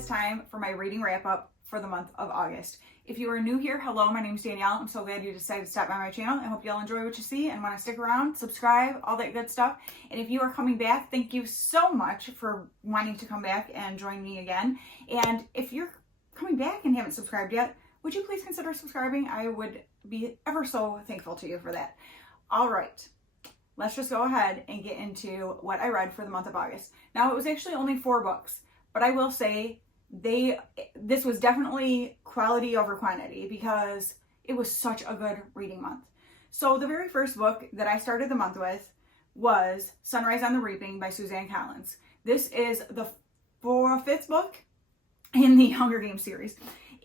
is time for my reading wrap up for the month of August. If you are new here, hello, my name is Danielle. I'm so glad you decided to stop by my channel. I hope you all enjoy what you see and want to stick around, subscribe, all that good stuff. And if you are coming back, thank you so much for wanting to come back and join me again. And if you're coming back and haven't subscribed yet, would you please consider subscribing? I would be ever so thankful to you for that. All right. Let's just go ahead and get into what I read for the month of August. Now, it was actually only 4 books, but I will say this was definitely quality over quantity because it was such a good reading month. So the very first book that I started the month with was Sunrise on the Reaping by Suzanne Collins. This is the 5th book in the Hunger Games series.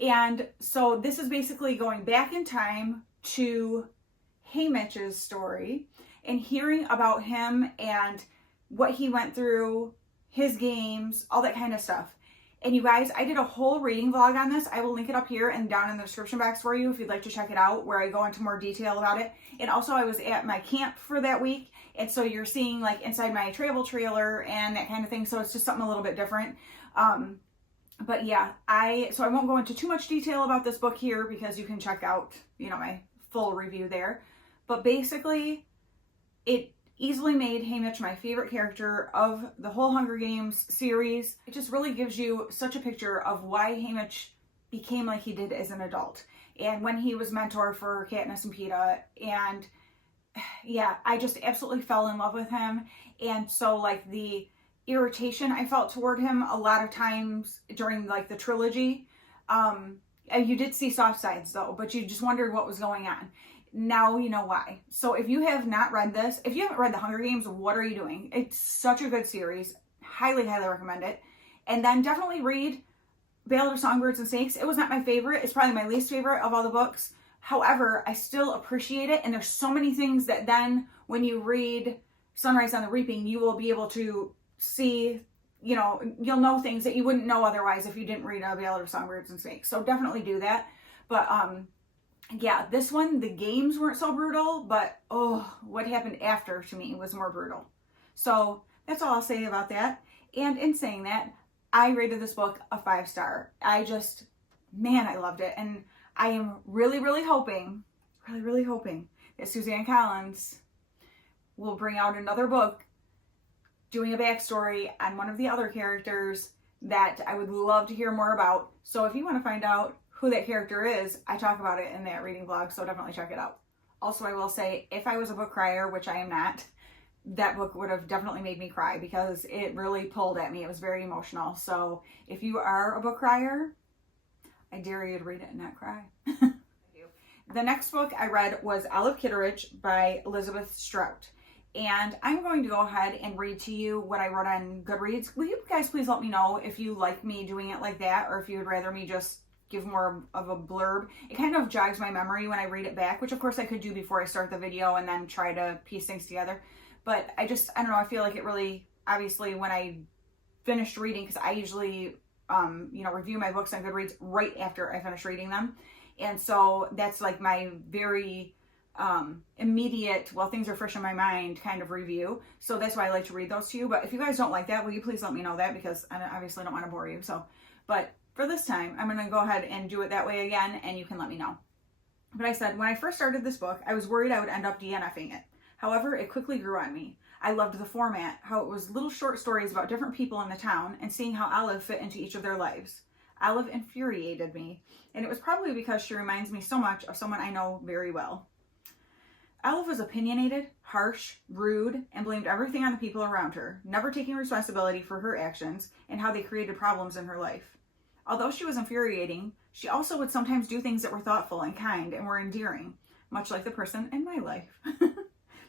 And so this is basically going back in time to Haymitch's story and hearing about him and what he went through, his games, all that kind of stuff. And you guys, I did a whole reading vlog on this. I will link it up here and down in the description box for you if you'd like to check it out, where I go into more detail about it. And also I was at my camp for that week. And so you're seeing like inside my travel trailer and that kind of thing. So it's just something a little bit different. But yeah, so I won't go into too much detail about this book here because you can check out, my full review there. But basically, it easily made Haymitch my favorite character of the whole Hunger Games series. It just really gives you such a picture of why Haymitch became like he did as an adult. And when he was mentor for Katniss and Peeta. And yeah, I just absolutely fell in love with him. And so like the irritation I felt toward him a lot of times during like the trilogy, you did see soft sides though, but you just wondered what was going on. Now you know why. So if you have not read this, if you haven't read the Hunger Games, what are you doing? It's such a good series. Highly, highly recommend it. And then definitely read Ballad of Songbirds and Snakes. It was not my favorite. It's probably my least favorite of all the books. However, I still appreciate it. And there's so many things that then when you read Sunrise on the Reaping, you will be able to see, you'll know things that you wouldn't know otherwise if you didn't read A Ballad of Songbirds and Snakes. So definitely do that. But yeah, this one, the games weren't so brutal, but what happened after to me was more brutal. So that's all I'll say about that. And in saying that, I rated this book a 5-star. I loved it. And I am really, really hoping that Suzanne Collins will bring out another book doing a backstory on one of the other characters that I would love to hear more about. So if you want to find out who that character is, I talk about it in that reading vlog, so definitely check it out. Also, I will say, if I was a book crier, which I am not, that book would have definitely made me cry because it really pulled at me. It was very emotional. So if you are a book crier, I dare you to read it and not cry. The next book I read was Olive Kitteridge by Elizabeth Strout. And I'm going to go ahead and read to you what I wrote on Goodreads. Will you guys please let me know if you like me doing it like that, or if you would rather me just give more of a blurb. It kind of jogs my memory when I read it back, which of course I could do before I start the video and then try to piece things together. But I don't know, I feel like it really, obviously when I finished reading, because I usually, review my books on Goodreads right after I finish reading them. And so that's like my very immediate, well, things are fresh in my mind kind of review. So that's why I like to read those to you. But if you guys don't like that, will you please let me know that, because I obviously don't want to bore you. But for this time, I'm going to go ahead and do it that way again, and you can let me know. But I said, when I first started this book, I was worried I would end up DNFing it. However, it quickly grew on me. I loved the format, how it was little short stories about different people in the town, and seeing how Olive fit into each of their lives. Olive infuriated me, and it was probably because she reminds me so much of someone I know very well. Olive was opinionated, harsh, rude, and blamed everything on the people around her, never taking responsibility for her actions and how they created problems in her life. Although she was infuriating, she also would sometimes do things that were thoughtful and kind and were endearing, much like the person in my life.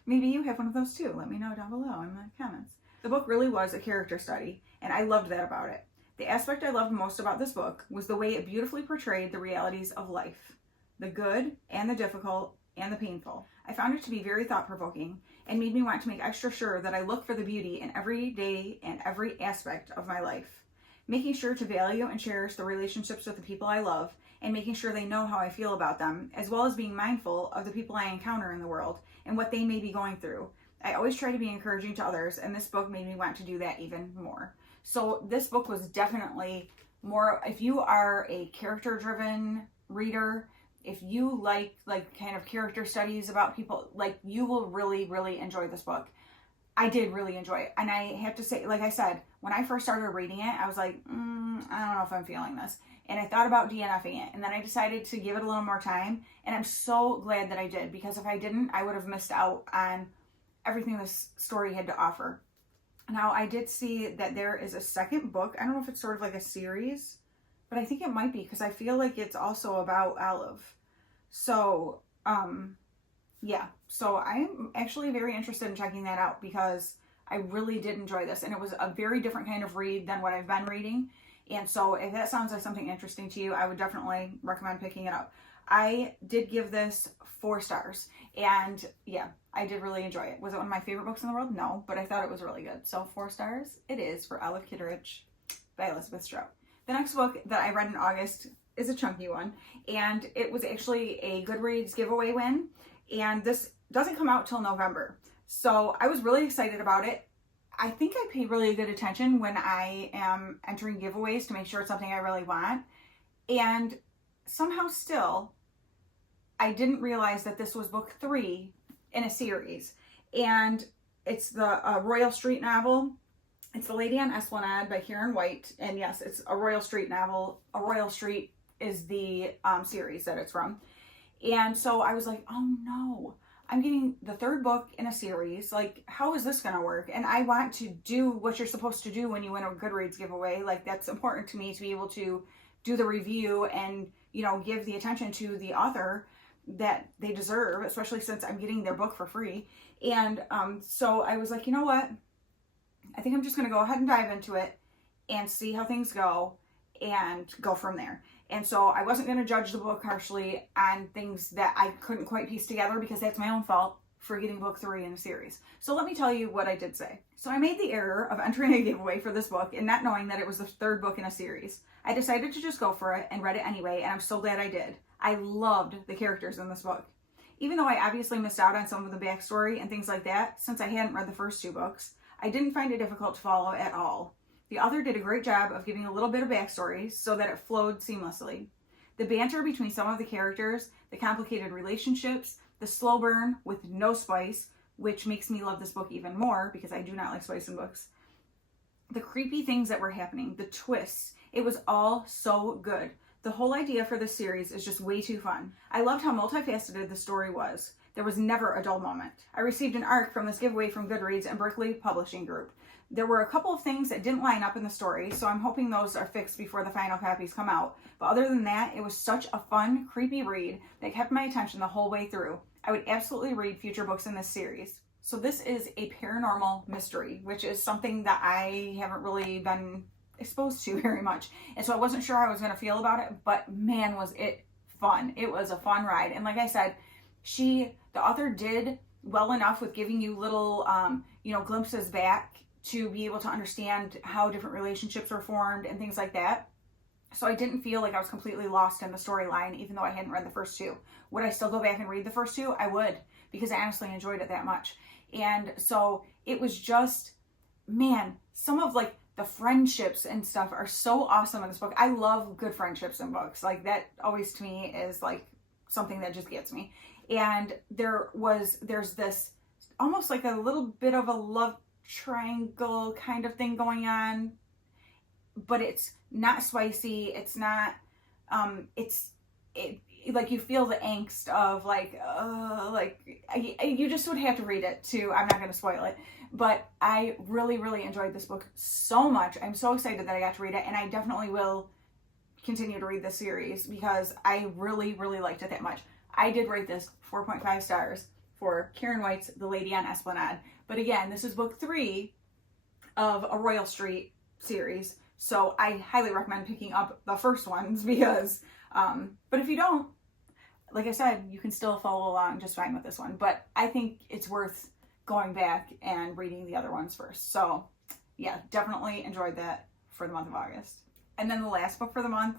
Maybe you have one of those too. Let me know down below in the comments. The book really was a character study, and I loved that about it. The aspect I loved most about this book was the way it beautifully portrayed the realities of life, the good and the difficult and the painful. I found it to be very thought-provoking and made me want to make extra sure that I look for the beauty in every day and every aspect of my life. Making sure to value and cherish the relationships with the people I love, and making sure they know how I feel about them, as well as being mindful of the people I encounter in the world and what they may be going through. I always try to be encouraging to others, and this book made me want to do that even more. So this book was definitely more, if you are a character driven reader, if you like kind of character studies about people, like, you will really, really enjoy this book. I did really enjoy it. And I have to say, like I said, when I first started reading it, I was like, I don't know if I'm feeling this. And I thought about DNFing it. And then I decided to give it a little more time. And I'm so glad that I did, because if I didn't, I would have missed out on everything this story had to offer. Now, I did see that there is a second book. I don't know if it's sort of like a series, but I think it might be, because I feel like it's also about Olive. So, yeah, so I'm actually very interested in checking that out, because I really did enjoy this, and it was a very different kind of read than what I've been reading. And so if that sounds like something interesting to you, I would definitely recommend picking it up. I did give this 4 stars, and yeah, I did really enjoy it. Was it one of my favorite books in the world? No, but I thought it was really good. So 4 stars it is for Olive Kitteridge by Elizabeth Strout. The next book that I read in August is a chunky one, and it was actually a Goodreads giveaway win. And this doesn't come out till November. So I was really excited about it. I think I pay really good attention when I am entering giveaways to make sure it's something I really want. And somehow still, I didn't realize that this was book 3 in a series. And it's the Royal Street novel. It's The Lady on Esplanade by Karen White. And yes, it's a Royal Street novel. A Royal Street is the series that it's from. And so I was like, oh no, I'm getting the 3rd book in a series. Like, how is this going to work? And I want to do what you're supposed to do when you win a Goodreads giveaway. Like, that's important to me, to be able to do the review and, you know, give the attention to the author that they deserve, especially since I'm getting their book for free. And so I was like, you know what? I think I'm just going to go ahead and dive into it and see how things go and go from there. And so I wasn't going to judge the book harshly on things that I couldn't quite piece together, because that's my own fault for getting book 3 in a series. So let me tell you what I did say. So I made the error of entering a giveaway for this book and not knowing that it was the 3rd book in a series. I decided to just go for it and read it anyway, and I'm so glad I did. I loved the characters in this book. Even though I obviously missed out on some of the backstory and things like that, since I hadn't read the first 2 books, I didn't find it difficult to follow at all. The author did a great job of giving a little bit of backstory so that it flowed seamlessly. The banter between some of the characters, the complicated relationships, the slow burn with no spice, which makes me love this book even more because I do not like spice in books. The creepy things that were happening, the twists, it was all so good. The whole idea for this series is just way too fun. I loved how multifaceted the story was. There was never a dull moment. I received an ARC from this giveaway from Goodreads and Berkeley Publishing Group. There were a couple of things that didn't line up in the story, so I'm hoping those are fixed before the final copies come out. But other than that, it was such a fun, creepy read that kept my attention the whole way through. I would absolutely read future books in this series. So this is a paranormal mystery, which is something that I haven't really been exposed to very much. And so I wasn't sure how I was going to feel about it, but man, was it fun. It was a fun ride. And like I said, the author did well enough with giving you little, glimpses back to be able to understand how different relationships were formed and things like that. So I didn't feel like I was completely lost in the storyline, even though I hadn't read the first 2. Would I still go back and read the first 2? I would, because I honestly enjoyed it that much. And so it was just, man, some of like the friendships and stuff are so awesome in this book. I love good friendships in books. Like, that always to me is like something that just gets me. And there's this almost like a little bit of a love triangle kind of thing going on, but it's not spicy. It's not, like you feel the angst of you just would have to read it too. I'm not going to spoil it, but I really, really enjoyed this book so much. I'm so excited that I got to read it, and I definitely will continue to read this series because I really, really liked it that much. I did rate this 4.5 stars for Karen White's The Lady on Esplanade. But again, this is book 3 of a Royal Street series. So I highly recommend picking up the first ones because, but if you don't, like I said, you can still follow along just fine with this one. But I think it's worth going back and reading the other ones first. So yeah, definitely enjoyed that for the month of August. And then the last book for the month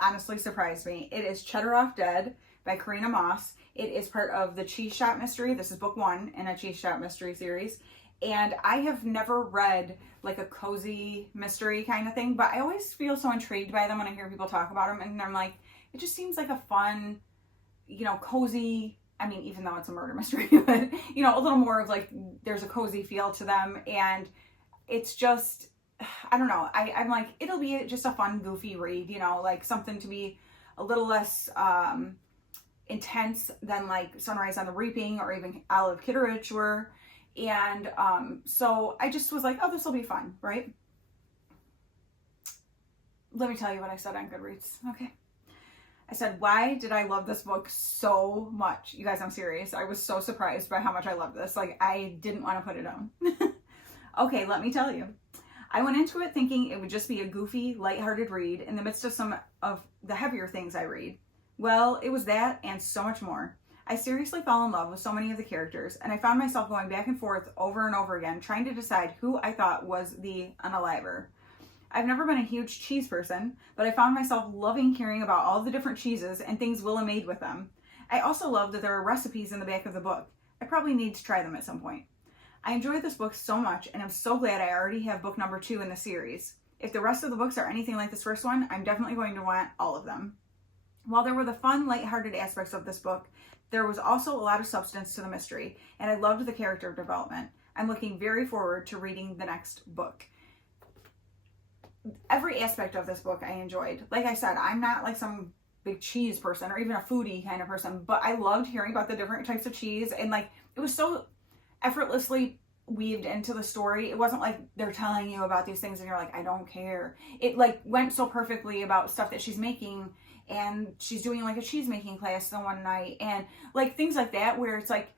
honestly surprised me. It is Cheddar Off Dead by Karina Moss. It is part of the Cheese Shop Mystery. This is book 1 in a Cheese Shop Mystery series. And I have never read like a cozy mystery kind of thing, but I always feel so intrigued by them when I hear people talk about them. And I'm like, it just seems like a fun, you know, cozy, I mean, even though it's a murder mystery, but, you know, a little more of like, there's a cozy feel to them. And it's just, I don't know. I'm like, it'll be just a fun, goofy read, you know, like something to be a little less intense than like Sunrise on the Reaping or even Olive Kitteridge were. And so I just was like, oh, this will be fun, right? Let me tell you what I said on Goodreads, okay? I said, why did I love this book so much? You guys, I'm serious. I was so surprised by how much I loved this. Like, I didn't want to put it down. Okay, let me tell you. I went into it thinking it would just be a goofy, lighthearted read in the midst of some of the heavier things I read. Well, it was that and so much more. I seriously fell in love with so many of the characters, and I found myself going back and forth over and over again, trying to decide who I thought was the unaliver. I've never been a huge cheese person, but I found myself loving hearing about all the different cheeses and things Willa made with them. I also love that there are recipes in the back of the book. I probably need to try them at some point. I enjoyed this book so much, and I'm so glad I already have book number 2 in the series. If the rest of the books are anything like this first one, I'm definitely going to want all of them. While there were the fun, lighthearted aspects of this book, there was also a lot of substance to the mystery, and I loved the character development. I'm looking very forward to reading the next book. Every aspect of this book I enjoyed. Like I said, I'm not like some big cheese person or even a foodie kind of person, but I loved hearing about the different types of cheese, and like it was so effortlessly weaved into the story. It wasn't like they're telling you about these things and you're like, I don't care. It like went so perfectly about stuff that she's making, and she's doing like a cheese making class the one night and like things like that, where it's like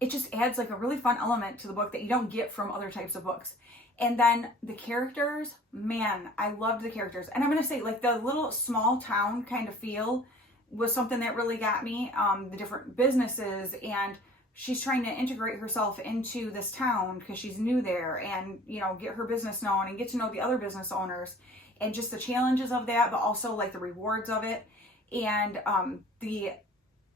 it just adds like a really fun element to the book that you don't get from other types of books. And then the characters, man, I loved the characters. And I'm gonna say like the little small town kind of feel was something that really got me. The different businesses, and she's trying to integrate herself into this town because she's new there, and you know, get her business known and get to know the other business owners, and just the challenges of that, but also like the rewards of it. And the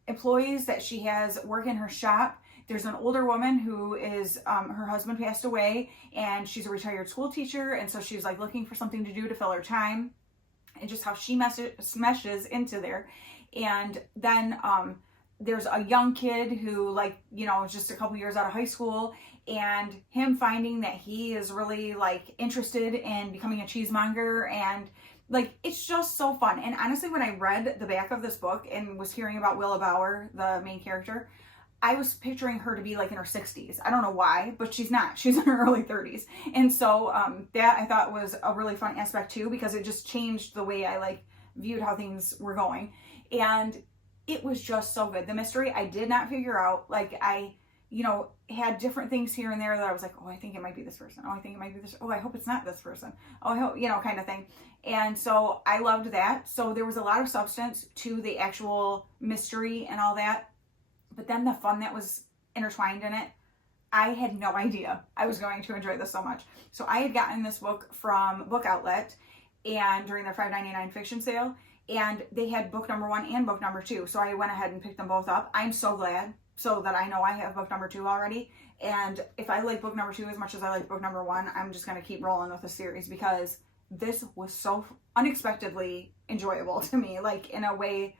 employees that she has work in her shop. There's an older woman who is, her husband passed away, and she's a retired school teacher, and so she's like looking for something to do to fill her time, and just how she meshes into there. And then there's a young kid who, like, you know, is just a couple years out of high school, and him finding that he is really like interested in becoming a cheesemonger, and like it's just so fun. And honestly, when I read the back of this book and was hearing about Willa Bauer, the main character, I was picturing her to be like in her 60s. I don't know why, but she's not. She's in her early 30s. And so that I thought was a really fun aspect too, because it just changed the way I like viewed how things were going. And it was just so good. The mystery I did not figure out. Like I, you know, had different things here and there that I was like, oh, I think it might be this person. Oh, I think it might be this. Oh, I hope it's not this person. Oh, I hope, you know, kind of thing. And so I loved that. So there was a lot of substance to the actual mystery and all that. But then the fun that was intertwined in it, I had no idea I was going to enjoy this so much. So I had gotten this book from Book Outlet, and during their $5.99 fiction sale, and they had book number 1 and book number 2. So I went ahead and picked them both up. I'm so glad, so that I know I have book number 2 already. And if I like book number 2 as much as I like book number 1, I'm just going to keep rolling with the series, because this was so unexpectedly enjoyable to me, like in a way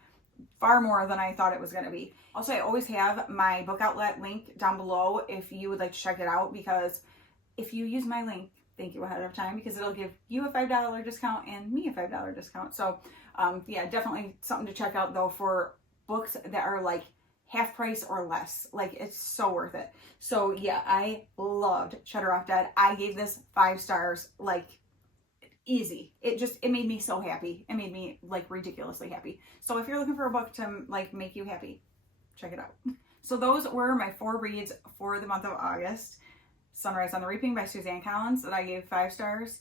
far more than I thought it was going to be. Also, I always have my Book Outlet link down below if you would like to check it out, because if you use my link, thank you ahead of time, because it'll give you a $5 discount and me a $5 discount. So yeah, definitely something to check out though for books that are like half price or less. Like it's so worth it. So yeah, I loved Cheddar Off Dead. I gave this 5 stars, like easy. It made me so happy. It made me like ridiculously happy. So if you're looking for a book to like make you happy, check it out. So those were my 4 reads for the month of August. Sunrise on the Reaping by Suzanne Collins, that I gave 5 stars.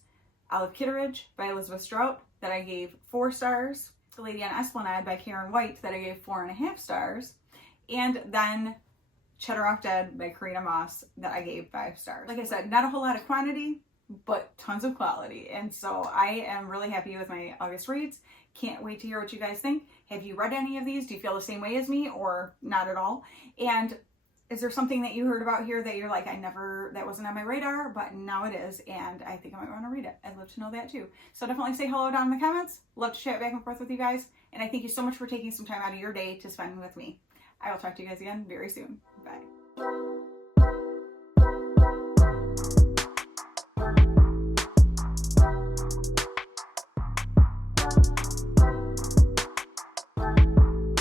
Olive Kitteridge by Elizabeth Strout, that I gave 4 stars. The Lady on Esplanade by Karen White, that I gave 4.5 stars. And then Cheddar Off Dead by Karina Moss, that I gave 5 stars. Like I said, not a whole lot of quantity, but tons of quality. And so I am really happy with my August reads. Can't wait to hear what you guys think. Have you read any of these? Do you feel the same way as me or not at all? And Is there something that you heard about here that you're like, that wasn't on my radar, but now it is, and I think I might want to read it. I'd love to know that too. So definitely say hello down in the comments. Love to chat back and forth with you guys. And I thank you so much for taking some time out of your day to spend with me. I will talk to you guys again very soon. Bye.